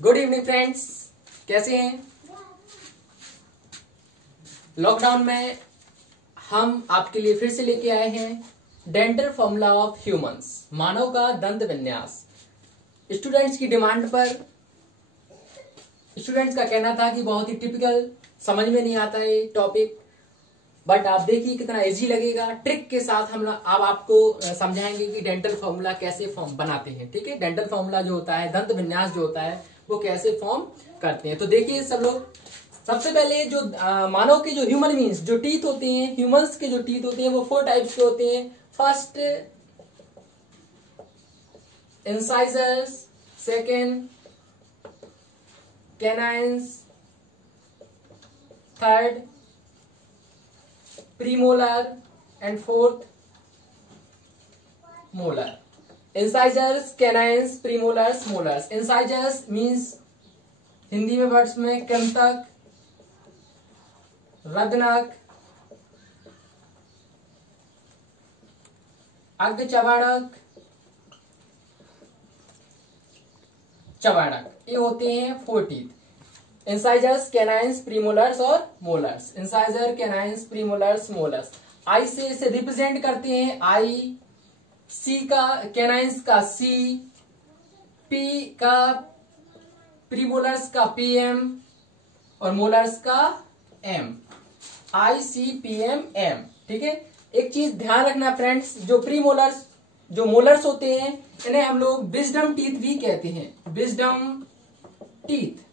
Good evening friends, कैसे हैं। Lockdown में हम आपके लिए फिर से लेके आए हैं डेंटल फॉर्मूला ऑफ ह्यूमंस, मानव का दंत विन्यास। स्टूडेंट्स की डिमांड पर स्टूडेंट्स का कहना था कि बहुत ही टिपिकल, समझ में नहीं आता है टॉपिक, बट आप देखिए कितना इजी लगेगा। ट्रिक के साथ हम अब आपको समझाएंगे कि डेंटल फॉर्मूला कैसे फॉर्म बनाते हैं। ठीक है, डेंटल फॉर्मूला जो होता है, दंत विन्यास जो होता है, वो कैसे फॉर्म करते हैं। तो देखिए सब लोग, सबसे पहले जो मानव के जो ह्यूमन बींग्स जो टीथ होते हैं, ह्यूमंस के जो टीथ होते हैं वो 4 टाइप्स के होते हैं। First incisors, second canines, third premolar and fourth molar. Incisors, canines, premolars, molars. Incisors means Hindi में वर्ड्स में कृंतक, रदनक, अर्धचवर्णक, चवर्णक, ये होते हैं 4 टीथ। इंसाइजर्स, कैनाइंस, प्रीमोलर्स और molars. Incisor, canines, premolars, molars. I से इसे रिप्रेजेंट करते हैं। आई, सी का कैनाइंस का सी, पी का प्रीमोलर्स का पीएम और मोलर्स का एम। आई, सी, पीएम, एम। ठीक है, एक चीज ध्यान रखना फ्रेंड्स, जो प्रीमोलर्स जो मोलर्स होते हैं इन्हें हम लोग विजडम टीथ भी कहते हैं। Wisdom teeth.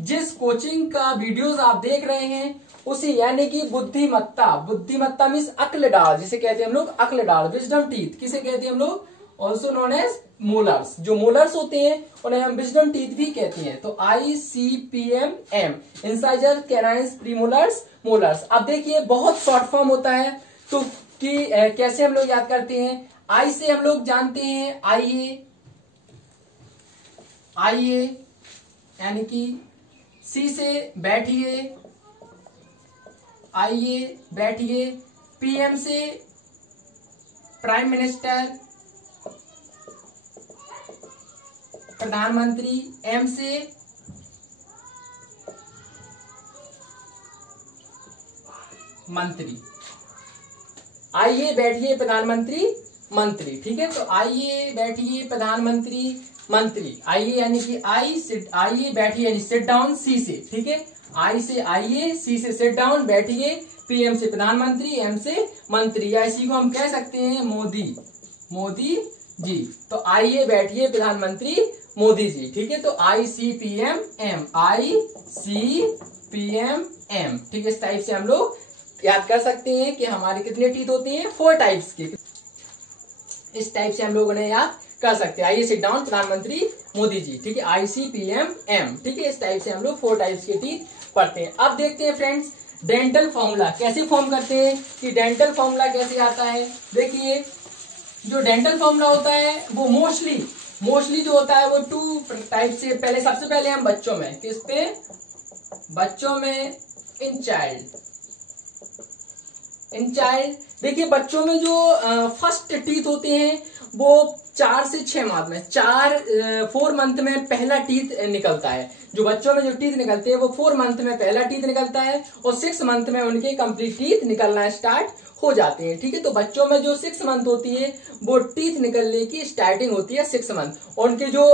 जिस कोचिंग का वीडियोस आप देख रहे हैं उसी यानी कि बुद्धिमत्ता, बुद्धिमत्ता मीन्स अक्ल डाल, जिसे कहते हैं हम लोग अक्ल डाल। विजडम टीथ किसे कहते हैं हम लोग, ऑल्सो नोन एज मोलर्स। जो मोलर्स होते हैं उन्हें हम विजडम टीथ भी कहते हैं। तो I, C, P, M, M. Incisor, canines, premolars, molars. अब देखिए बहुत शॉर्ट फॉर्म होता है, तो कि कैसे हम लोग याद करते हैं। आई से हम लोग जानते हैं आइए, आइए यानी कि सी से बैठिए, आइए बैठिए। पीएम से प्राइम मिनिस्टर, प्रधानमंत्री। एम से मंत्री। आइए बैठिए प्रधानमंत्री, मंत्री। ठीक है, तो आइए बैठिए प्रधानमंत्री, मंत्री। आइए यानी कि आई, सिट, आइए बैठिए यानी सिट डाउन, सी से। ठीक है, आई से आइए, सी से सिट डाउन, बैठिए। पीएम से प्रधानमंत्री, एम से मंत्री, या इसी को हम कह सकते हैं मोदी, मोदी जी। तो आइए बैठिए प्रधानमंत्री मोदी जी। ठीक है, तो I, C, P, M, M. I, C, P, M, M. ठीक है, इस टाइप से हम लोग याद कर सकते हैं कि हमारे कितने टीथ होते हैं, 4 टाइप्स के। इस टाइप से हम लोग उन्हें याद कर सकते हैं। आइए सिट डाउन प्रधानमंत्री मोदी जी। ठीक है, I, C, P, M, M. ठीक है, इस टाइप से हम लोग 4 टाइप्स के टीथ पढ़ते हैं। अब देखते हैं फ्रेंड्स डेंटल फॉर्मूला कैसे फॉर्म करते हैं, कि डेंटल फॉर्मूला कैसे आता है। देखिए जो डेंटल फॉर्मूला होता है वो मोस्टली जो होता है वो 2 टाइप से। पहले सबसे पहले हम बच्चों में, किस पे, बच्चों में, इन चाइल्ड। देखिए बच्चों में जो फर्स्ट टीथ होते हैं वो 4 से 6 माह में, 4 मंथ में पहला टीथ निकलता है। जो बच्चों में जो टीथ निकलते हैं वो 4 मंथ में पहला टीथ निकलता है और 6 मंथ में उनके कंप्लीट टीथ निकलना स्टार्ट हो जाते हैं। ठीक है, तो बच्चों में जो 6 मंथ होती है वो टीथ निकलने की स्टार्टिंग होती है 6 मंथ। और उनके जो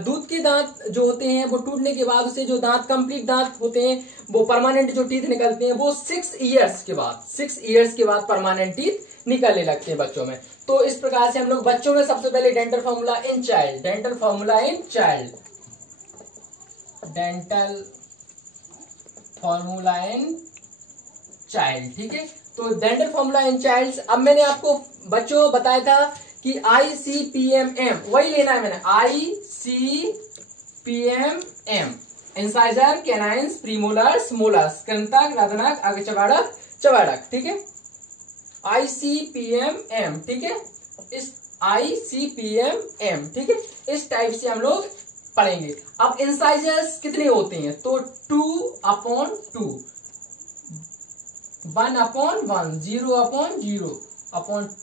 दूध के दांत जो होते हैं वो टूटने के बाद उसे जो दांत, कंप्लीट दांत होते हैं, वो परमानेंट जो टीथ निकलते हैं वो 6 इयर्स के बाद परमानेंट टीथ निकलने लगते हैं बच्चों में। तो इस प्रकार से हम लोग बच्चों में सबसे पहले dental formula in child, dental formula in child, dental formula in child. ठीक है, तो डेंटल फॉर्मूला इन चाइल्ड। अब मैंने आपको बच्चों बताया था कि I, C, P, M, M, वही लेना है मैंने। I, C, P, M, M. Incisor, canines, premolars, molars. कृंतक, रदनक, अर्धचवर्णक, चवर्णक। ठीक है, I, C, P, M, M. ठीक है, इस I, C, P, M, M. ठीक है, इस टाइप से हम लोग पढ़ेंगे। अब इंसाइजर्स कितने होते हैं, तो 2/2, 1/1, 0/0,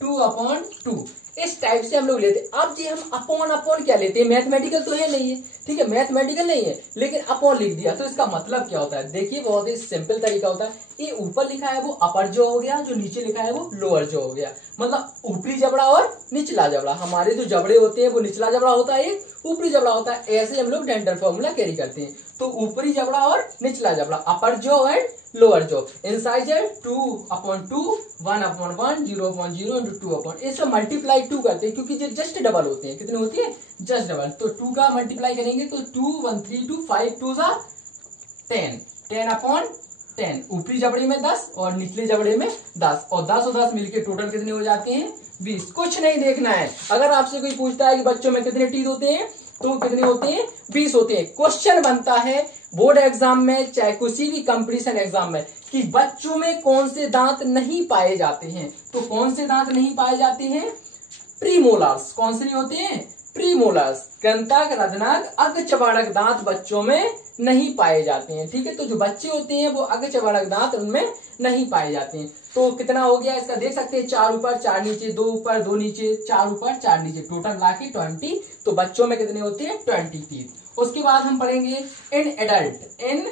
2/2। इस टाइप से हम लोग लेते हैं। अब जी हम अपॉन अपॉन क्या लेते हैं, मैथमेटिकल तो है नहीं है, ठीक है, मैथमेटिकल नहीं है, लेकिन अपॉन लिख दिया तो इसका मतलब क्या होता है, देखिए बहुत ही सिंपल तरीका होता है। ये ऊपर लिखा है वो अपर जो हो गया, जो नीचे लिखा है वो लोअर जो हो गया, मतलब ऊपरी जबड़ा और निचला जबड़ा। हमारे जो जबड़े होते हैं वो निचला जबड़ा होता है, ऊपरी जबड़ा होता है। ऐसे हम लोग डेंटल फॉर्मूला कैरी करते हैं। तो ऊपरी जबड़ा और निचला जबड़ा, अपर जो एंड लोअर जो, इंसाइजर 2/2, 1/1, 0/0 इंटू 2/, इसे मल्टीप्लाई 2 करते हैं क्योंकि ये जस्ट डबल होते हैं। कितने होती है, जस्ट डबल। तो 2 का मल्टीप्लाई करेंगे तो 2 1 3 2 5 2 10, 10/10, ऊपरी जबड़े में 10 और निचले जबड़े में 10, और 10 और 10 मिलके टोटल कितने हो जाते हैं, 20। कुछ नहीं देखना है, अगर आपसे कोई पूछता है कि बच्चों में कितने टीथ होते हैं तो कितने होते हैं, 20 होते हैं। क्वेश्चन बनता है बोर्ड एग्जाम में चाहे किसी भी कंपटीशन एग्जाम में कि बच्चों में कौन से दांत नहीं पाए जाते हैं। तो कौन से दांत नहीं पाए जाते हैं, प्रीमोलार्स। कौन से नहीं होते हैं, प्रीमोलार्स, कृंतक, रदनक, अर्धचबाड़क दांत बच्चों में नहीं पाए जाते हैं, ठीक है। तो जो बच्चे होते हैं वो अर्धचबाड़क दांत उनमें नहीं पाए जाते हैं। तो कितना हो गया इसका देख सकते हैं, 4 ऊपर 4 नीचे, 2 ऊपर 2 नीचे, 4 ऊपर 4 नीचे, टोटल लाके 20। तो बच्चों में कितने होते हैं, 20 टीथ। उसके बाद हम पढ़ेंगे इन एडल्ट। इन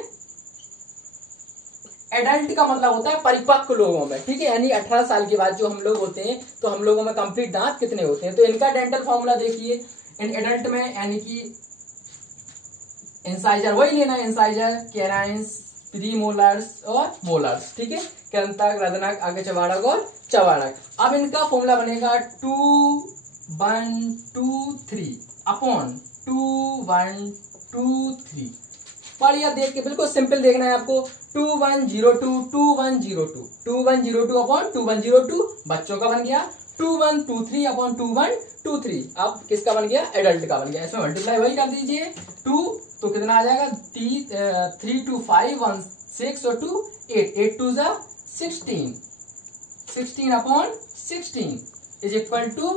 एडल्ट का मतलब होता है परिपक्व लोगों में, ठीक है, यानी 18 साल के बाद जो हम लोग होते हैं, तो हम लोगों में कंप्लीट दांत कितने होते हैं। तो इनका डेंटल फॉर्मूला देखिए, इन एडल्ट में यानी कि इंसाइजर वही लेना है, इंसाइजर, कैनाइंस, प्रीमोलर्स और मोलर्स, ठीक है, कृंतक, रदनक, अर्धचबाड़क और चबाड़क। अब इनका फॉर्मूला बनेगा 2 1 2 3 अपॉन 2 1 2 3। बढ़िया देख के, बिल्कुल सिंपल देखना है आपको। 2102 2102 2102 अपॉन 2102 बच्चों का बन गया। 2123 अपॉन 2123 अब किसका बन गया, एडल्ट का बन गया। इसमें मल्टीप्लाई वही कर दीजिए, 2 तो कितना आ जाएगा, 3 2 5 1 6 और 2 8, 8 2 16, 16 अपॉन 16 इज इक्वल टू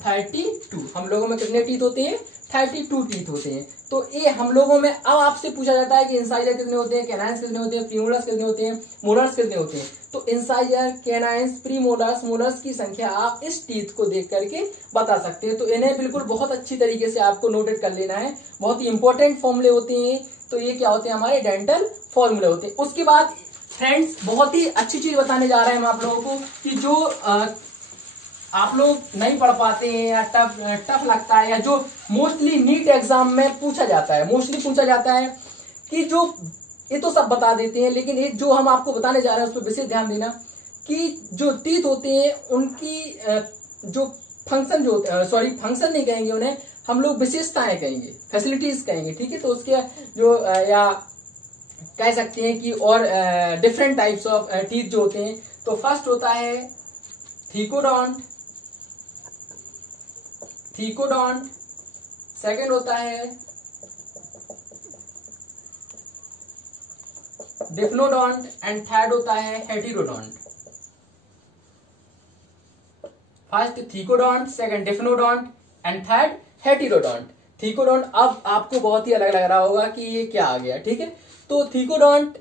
32। हम लोगों में कितने टीथ होते हैं, 32 टीथ होते हैं। तो ये हम लोगों में, अब आपसे पूछा जाता है कि इंसाइजर कितने होते हैं, कैनाइंस कितने होते हैं, प्रीमोलर्स कितने होते हैं, मोलर्स कितने होते हैं। तो इंसाइजर, कैनाइंस, प्रीमोलर्स, मोलर्स की संख्या आप इस टीथ को देख करके बता सकते हैं। तो इन्हें बिल्कुल बहुत अच्छी तरीके से आपको नोटेड कर लेना है, बहुत ही इंपॉर्टेंट फॉर्मूले होते हैं। तो ये क्या होते हैं, हमारे डेंटल फॉर्मूले होते हैं। उसके बाद फ्रेंड्स बहुत ही अच्छी चीज बताने जा रहे हैं हम आप लोगों को कि जो आप लोग नहीं पढ़ पाते हैं या टफ लगता है, या जो मोस्टली नीट एग्जाम में पूछा जाता है, मोस्टली पूछा जाता है कि जो ये तो सब बता देते हैं, लेकिन एक जो हम आपको बताने जा रहे हैं उस पर विशेष ध्यान देना कि जो टीथ होते हैं उनकी जो फंक्शन जो होते हैं, सॉरी फंक्शन नहीं कहेंगे उन्हें, हम लोग विशेषताएं कहेंगे, फैसिलिटीज कहेंगे, ठीक है। तो उसके जो या कह सकते हैं कि और डिफरेंट टाइप्स ऑफ टीथ जो होते हैं। तो फर्स्ट होता है थीकोडोंट, थीकोडोंट, सेकंड होता है डिप्नोडोंट एंड थर्ड होता है heterodont. First thecodont, second diphyodont and third heterodont. Thecodont अब आपको बहुत ही अलग लग रहा होगा कि ये क्या आ गया, ठीक है। तो थीकोडोंट,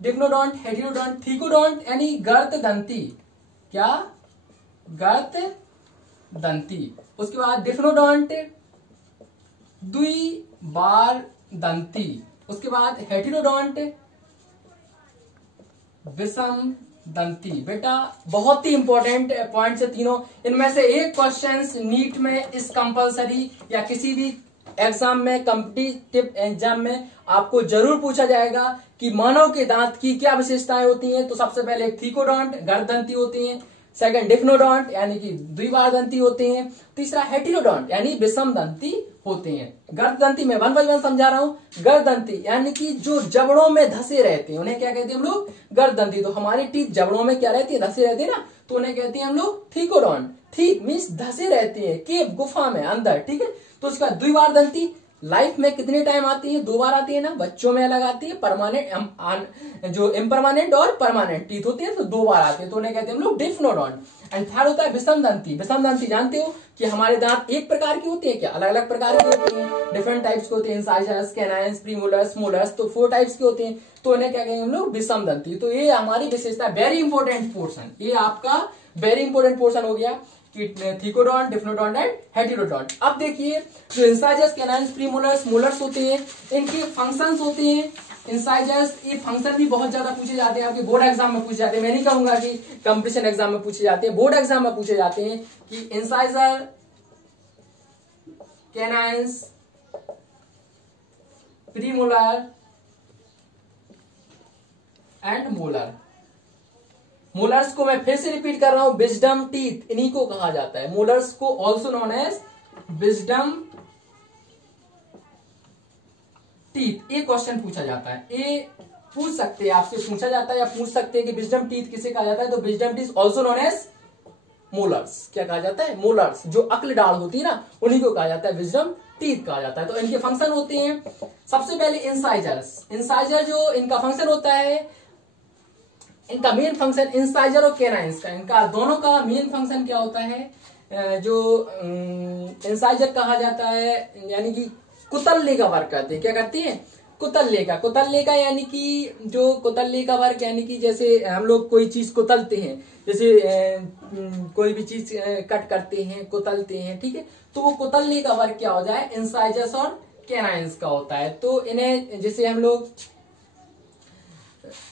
डिप्नोडोंट, हेटेरोडोंट। थीकोडोंट यानी गर्त दंती, क्या, गर्त दंती। उसके बाद डिप्नोडोंट द्विबार दंती। उसके बाद हेटेरोडोंट विषम दंती। बेटा बहुत ही इंपॉर्टेंट पॉइंट है तीनों, इनमें से एक क्वेश्चन नीट में इस कंपलसरी या किसी भी एग्जाम में, कॉम्पिटिटिव एग्जाम में आपको जरूर पूछा जाएगा कि मानव के दांत की क्या विशेषताएं होती हैं। तो सबसे पहले थीकोडोंट गर्ददंती होती हैं, सेकंड डिप्नोडोंट यानी कि द्विबार दंती होते हैं, तीसरा हेटेरोडोंट यानी विषम दंती होते हैं। गर्ददंती में 1 by 1 समझा रहा हूं। गर्ददंती यानी कि जो जबड़ों में धसे रहते हैं उन्हें क्या कहते हैं हम लोग, गर्ददंती। तो हमारी टीथ जबड़ों में क्या रहती है, धसे रहती है ना, तो उन्हें कहते हैं हम लोग थीकोडोंट। ठीक मीन्स धसे रहते हैं केव, गुफा में अंदर, ठीक है। तो उसका द्विबार दंती लाइफ में कितने टाइम आती है, 2 बार आती है ना, बच्चों में अलग आती है, परमानेंट जो इम्परमानेंट और परमानेंट टीथ होती है तो 2 बार आती है, तो उन्हें कहते हैं हम लोग डिप्नोडोंट। एंड थर्ड होता है विषम दंती। विषम दंती जानते हो कि हमारे दांत एक प्रकार के होते हैं क्या, अलग अलग प्रकार के होते हैं, डिफरेंट टाइप्स के होते हैं, इंसाइजर्स, कैनाइंस, प्रीमोलर्स, मोलर्स, तो 4 टाइप्स के होते हैं। तो उन्हें क्या कहेंगे हम लोग, विषम दंती। तो ये हमारी विशेषता, वेरी इंपॉर्टेंट पोर्शन, ये आपका वेरी इंपॉर्टेंट पोर्शन हो गया। थिकोडॉन्ट, डिप्नोडॉन्ट एंड हेटेरोडॉन्ट। अब देखिए जो इंसाइजर्स, कैनाइन्स, प्रीमोलर्स, मोलर्स होते हैं, इनके फंक्शंस होते हैं। इंसाइजर्स, ये फंक्शन भी बहुत ज्यादा पूछे जाते हैं, आपके बोर्ड एग्जाम में पूछे जाते हैं। मैं नहीं कहूंगा कि कंपटीशन एग्जाम में पूछे जाते हैं, बोर्ड एग्जाम में पूछे जाते हैं कि incisor, canines, premolar and molar. Molars को मैं फिर से रिपीट कर रहा हूं, विजडम टीथ इन्हीं को कहा जाता है। मोलर्स को also known as wisdom teeth. ये क्वेश्चन पूछा जाता है, ये पूछ सकते हैं, आपसे पूछा जाता है या पूछ सकते हैं कि विजडम टीथ किसे कहा जाता है, तो wisdom teeth also known as molars. क्या कहा जाता है? मोलर्स। जो अक्ल डाल होती है ना, उन्हीं को कहा जाता है विजडम टीथ कहा जाता है। तो इनके फंक्शन होते हैं, सबसे पहले इंसाइजर्स। इंसाइजर जो इनका फंक्शन होता है, इनका मेन फंक्शन इंसाइजर और कैनाइन्स का, इनका दोनों का मेन फंक्शन क्या होता है? जो इंसाइजर कहा जाता है यानी कि कुतल्ले का वर्क करते हैं। क्या करते हैं? कुतल्ले का। कुतल्ले का यानी कि जो कुतल्ले का वर्क यानी कि जैसे हम लोग कोई चीज कुतलते हैं, जैसे कोई भी चीज कट करते हैं, कुतलते हैं, ठीक है, तो वो कुतल्ले का वर्क क्या हो जाए? इंसाइजर्स और कैनाइन्स का होता है। तो इन्हें जैसे हम लोग,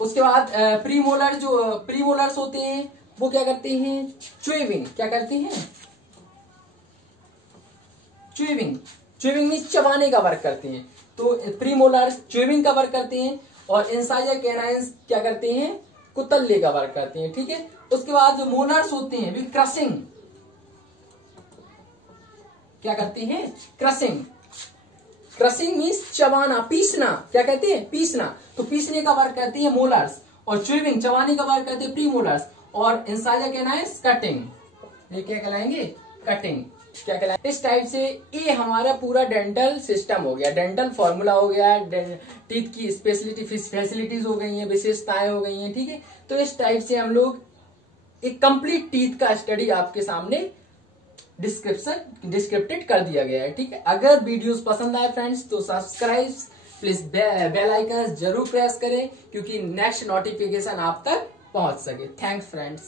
उसके बाद प्रीमोलर, जो प्रीमोलर्स होते हैं वो क्या करते हैं? च्यूइंग। क्या करते हैं? च्यूइंग। च्यूइंग मींस चबाने का वर्क करते हैं। तो प्रीमोलर्स च्यूइंग का वर्क करते हैं और इंसाइजर, कैनाइन्स क्या करते हैं? कुतल्ले का वर्क करते हैं, ठीक है। उसके बाद जो मोलर्स होते हैं वे क्रशिंग। क्या करते हैं? क्रशिंग। क्रशिंग मीन्स चबाना, पीसना। क्या कहते हैं? पीसना। तो पीसने का वर्क करती है मोलर्स, और च्यूइंग चबाने का वर्क करते हैं प्रीमोलर्स, और इंसाइजर, कैनाइन्स कटिंग। ये क्या कहलाएंगे? कटिंग। क्या कहलाएंगे? इस टाइप से ये हमारा पूरा डेंटल सिस्टम हो गया, डेंटल फॉर्मूला हो गया, टीथ की स्पेशलिटी फैसिलिटीज हो गई हैं, विशेषताएं हो गई हैं, ठीक है। तो इस टाइप से हम लोग एक कंप्लीट टीथ का स्टडी आपके सामने डिस्क्रिप्टेड कर दिया गया है, ठीक है। अगर वीडियोस पसंद आए फ्रेंड्स तो सब्सक्राइब प्लीज, बेल आइकन जरूर प्रेस करें क्योंकि नेक्स्ट नोटिफिकेशन आप तक पहुंच सके। Thanks friends.